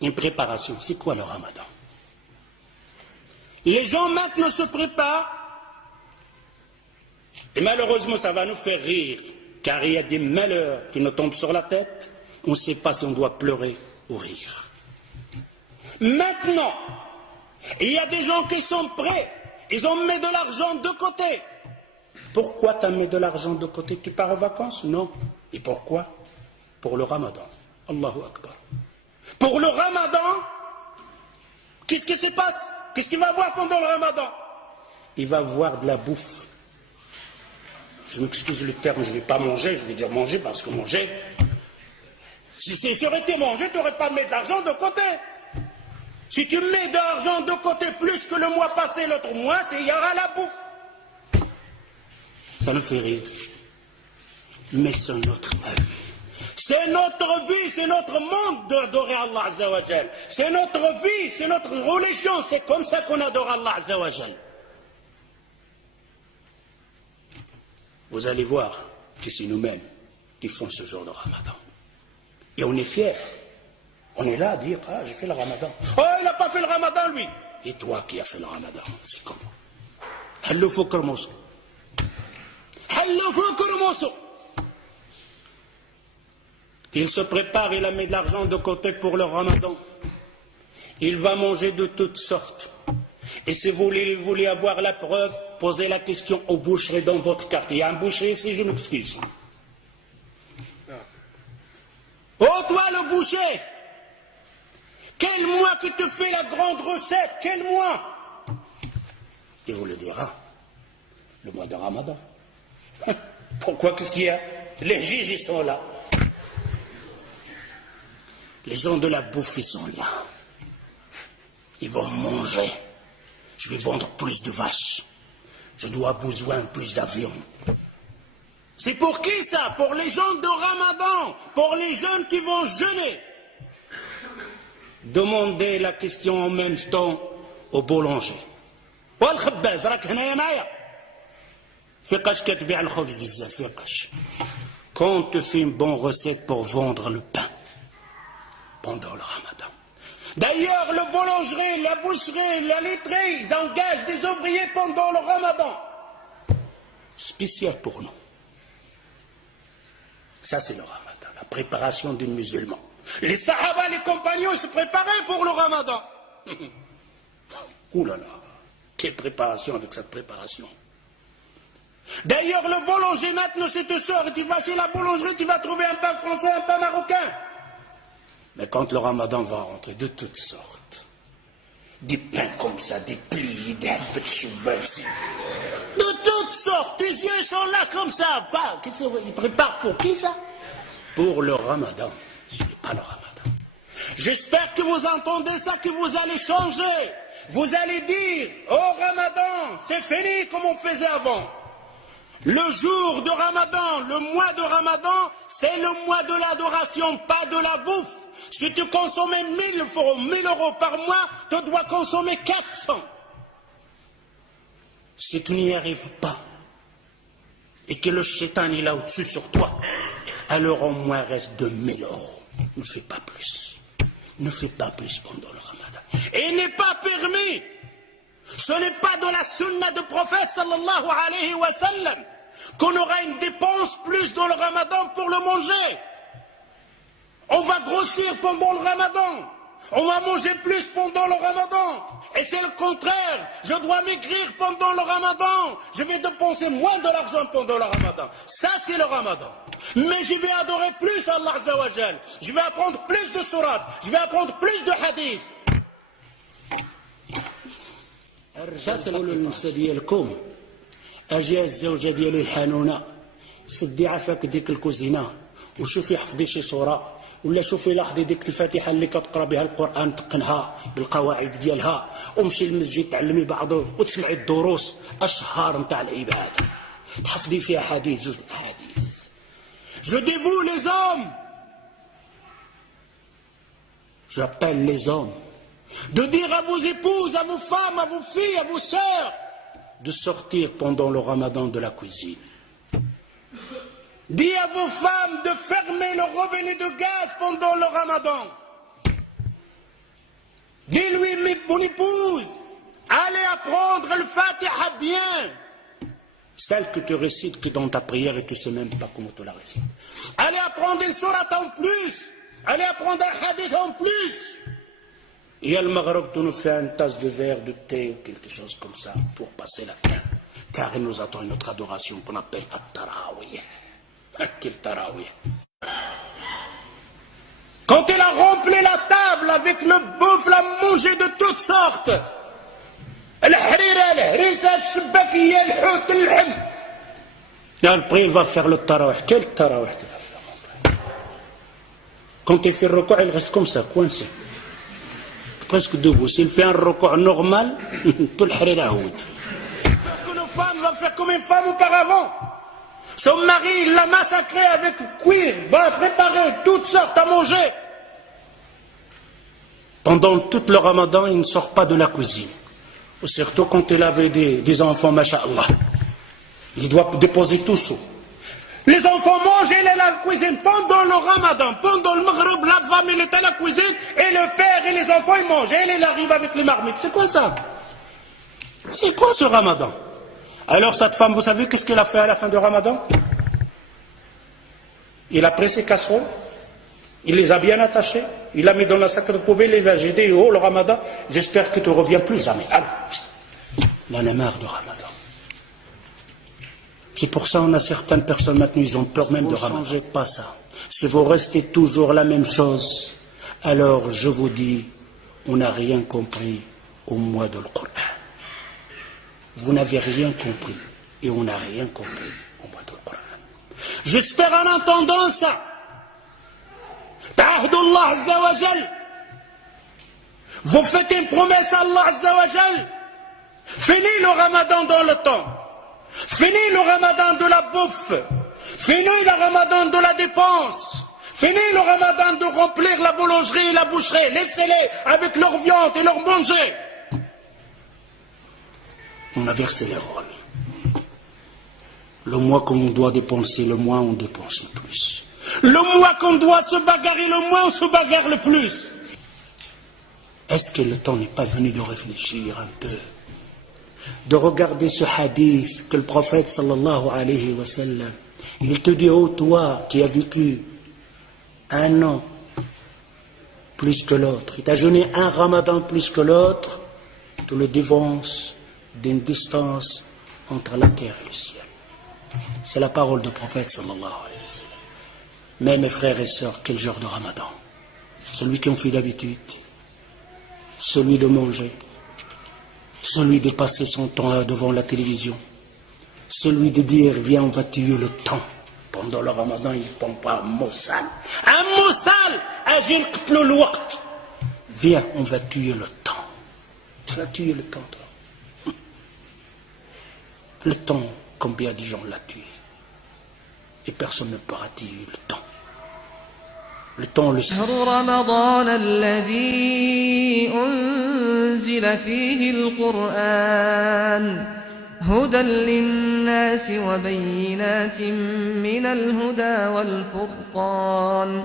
Une préparation, c'est quoi le ramadan? Les gens maintenant se préparent, et malheureusement ça va nous faire rire, car il y a des malheurs qui nous tombent sur la tête, on ne sait pas si on doit pleurer ou rire. Maintenant, il y a des gens qui sont prêts, ils ont mis de l'argent de côté. Pourquoi tu as mis de l'argent de côté? Tu pars en vacances? Non. Et pourquoi? Pour le ramadan. Allahu Akbar. Pour le ramadan, qu'est-ce qui se passe? Qu'est-ce qu'il va voir pendant le ramadan? Il va voir de la bouffe. Je m'excuse le terme, je ne vais pas manger, je vais dire manger parce que manger, si ça aurait été manger, tu n'aurais pas mis de l'argent de côté. Si tu mets de l'argent de côté plus que le mois passé, l'autre mois, il y aura la bouffe. Ça nous fait rire. Mais c'est notre vie. C'est notre vie, c'est notre monde d'adorer Allah Azza wa Jal. C'est notre vie, c'est notre religion, c'est comme ça qu'on adore Allah Azza wa Jal. Vous allez voir que c'est nous-mêmes qui font ce genre de ramadan. Et on est fiers. On est là à dire, ah, j'ai fait le ramadan. Oh, il n'a pas fait le ramadan, lui. Et toi qui as fait le ramadan, c'est comment? Hallo fukr mosso. Hallo fukr mosso. Il se prépare, il a mis de l'argent de côté pour le ramadan. Il va manger de toutes sortes. Et si vous voulez avoir la preuve, posez la question aux boucheries dans votre quartier. Il y a un boucher ici, je m'excuse. Oh, toi le boucher, quel mois que te fait la grande recette? Quel mois? Il vous le dira. Le mois de ramadan. Pourquoi? Qu'est-ce qu'il y a? Les juges, ils sont là. Les gens de la bouffe, ils sont là. Ils vont manger. Je vais vendre plus de vaches. Je dois besoin plus d'avions. C'est pour qui ça? Pour les gens de Ramadan, pour les jeunes qui vont jeûner. Demandez la question en même temps au boulanger. والخباز راك هنايا معايا فيقاش كتبيع الخبز بزاف فيقاش. Quand tu fais une bonne recette pour vendre le pain pendant le Ramadan. D'ailleurs, le boulangerie, la boucherie, la laiterie, ils engagent des ouvriers pendant le Ramadan. Spécial pour nous. Ça, c'est le Ramadan, la préparation des musulmans. Les Sahaba, les compagnons, ils se préparaient pour le Ramadan. Ouh là là, quelle préparation avec cette préparation. D'ailleurs, le boulanger, maintenant, c'est te sort et tu vas chez la boulangerie, tu vas trouver un pain français, un pain marocain. Mais quand le Ramadan va rentrer, de toutes sortes, des pains comme ça, des pliés, des cheval, de toutes sortes, tes yeux sont là comme ça. Ils préparent pour qui ça? Pour le Ramadan. Ce n'est pas le Ramadan. J'espère que vous entendez ça, que vous allez changer. Vous allez dire, oh Ramadan, c'est fini comme on faisait avant. Le jour de Ramadan, le mois de Ramadan, c'est le mois de l'adoration, pas de la bouffe. Si tu consommais 1000 euros par mois, tu dois consommer 400. Si tu n'y arrives pas, et que le shaitan est là au-dessus sur toi, alors au moins reste 2000 euros. Ne fais pas plus. Ne fais pas plus pendant le Ramadan. Et il n'est pas permis. Ce n'est pas dans la sunna du prophète sallallahu alayhi wa sallam qu'on aura une dépense plus dans le Ramadan pour le manger. On va grossir pendant le Ramadan. On va manger plus pendant le Ramadan. Et c'est le contraire. Je dois maigrir pendant le Ramadan. Je vais dépenser moins de l'argent pendant le Ramadan. Ça, c'est le Ramadan. Mais je vais adorer plus Allah Azza wa Jal. Je vais apprendre plus de sourates. Je vais apprendre plus de hadiths. Ça, c'est النساء ديالكم. أجي الزوجة ديالي الحنونة. سدي عافاك ديك الكوزينة. وشوفي حفظي شي صورة. ولا شوفي لاحظي ديك الفاتحه اللي كتقرا بها القران تقنها بالقواعد ديالها ومشي للمسجد تعلمي بعضه وتسمعي الدروس اشهار نتاع العباده تحفظي فيها حديث جوج احاديث. Je dévoue les hommes. J'appelle les hommes de dire à vos épouses, à vos femmes, à vos filles, à vos sœurs de sortir pendant le Ramadan de la cuisine. Dis à vos femmes de fermer le robinet de gaz pendant le Ramadan. mon épouse, allez apprendre le Fatiha bien. Celle que tu récites que dans ta prière et tu ne sais même pas comment tu la récites. Allez apprendre une sourate en plus. Allez apprendre un hadith en plus. Et à Maghreb, tu nous fais une tasse de verre, de thé ou quelque chose comme ça pour passer la faim. Car il nous attend une autre adoration qu'on appelle At-Tarawih. Quel Tarawih. Quand il a rempli la table avec le bouffe, l'a mangé de toutes sortes. Et après, il va faire le tarawih. Quel tarawih tu vas faire? Quand il fait le recours, il reste comme ça, coincé. Presque debout. S'il fait un recours normal, tout le harira houd. Une femme va faire comme une femme auparavant. Son mari, il l'a massacré avec cuir, va préparer toutes sortes à manger. Pendant tout le ramadan, il ne sort pas de la cuisine. Surtout quand il avait des enfants, masha'Allah. Il doit déposer tout ça. Les enfants mangent, il est à la cuisine. Pendant le ramadan, pendant le maghreb, la femme, elle est à la cuisine, et le père et les enfants, ils mangent. Et il arrive avec les marmites. C'est quoi ça? C'est quoi ce ramadan? Alors cette femme, vous savez qu'est-ce qu'elle a fait à la fin du ramadan? Il a pris ses casseroles, il les a bien attachées, il a mis dans la sac de poubelle, il a jeté, oh le ramadan, j'espère que tu ne reviens plus jamais. Alors, il en a marre du ramadan. C'est pour ça qu'on a certaines personnes maintenant, ils ont peur même de ramadan. Ne changez pas ça. Si vous restez toujours la même chose, alors je vous dis, on n'a rien compris au mois de l'Coran. Vous n'avez rien compris et on n'a rien compris au mois de l'Coran. J'espère en entendant ça. Ta'ahdullah Azza wa Jal. Vous faites une promesse à Allah Azza wa Jal. Finis le ramadan dans le temps. Finis le ramadan de la bouffe. Finis le ramadan de la dépense. Finis le ramadan de remplir la boulangerie et la boucherie. Laissez-les avec leur viande et leur manger. On a versé les rôles. Le mois qu'on doit dépenser, le mois on dépense le plus. Le mois qu'on doit se bagarrer, le mois on se bagarre le plus. Est-ce que le temps n'est pas venu de réfléchir un peu? De regarder ce hadith que le prophète sallallahu alayhi wa sallam, il te dit, oh toi qui as vécu un an plus que l'autre, il t'a jeûné un ramadan plus que l'autre, tu le dévances d'une distance entre la terre et le ciel. C'est la parole du prophète sallallahu alayhi wa sallam. Mais mes frères et sœurs, quel genre de ramadan? Celui qui en fait d'habitude, celui de manger, celui de passer son temps devant la télévision, celui de dire viens on va tuer le temps. Pendant le ramadan il ne prend pas un mot sale. Un mot sale, agir le waqt. Viens on va tuer le temps. Tu vas tuer le temps toi. Le temps, combien de gens l'a tué? Et personne ne pourra tuer le temps. Le temps le sait. رمضان الذي أنزل فيه القرآن هدى للناس وبينات من الهدى والفرقان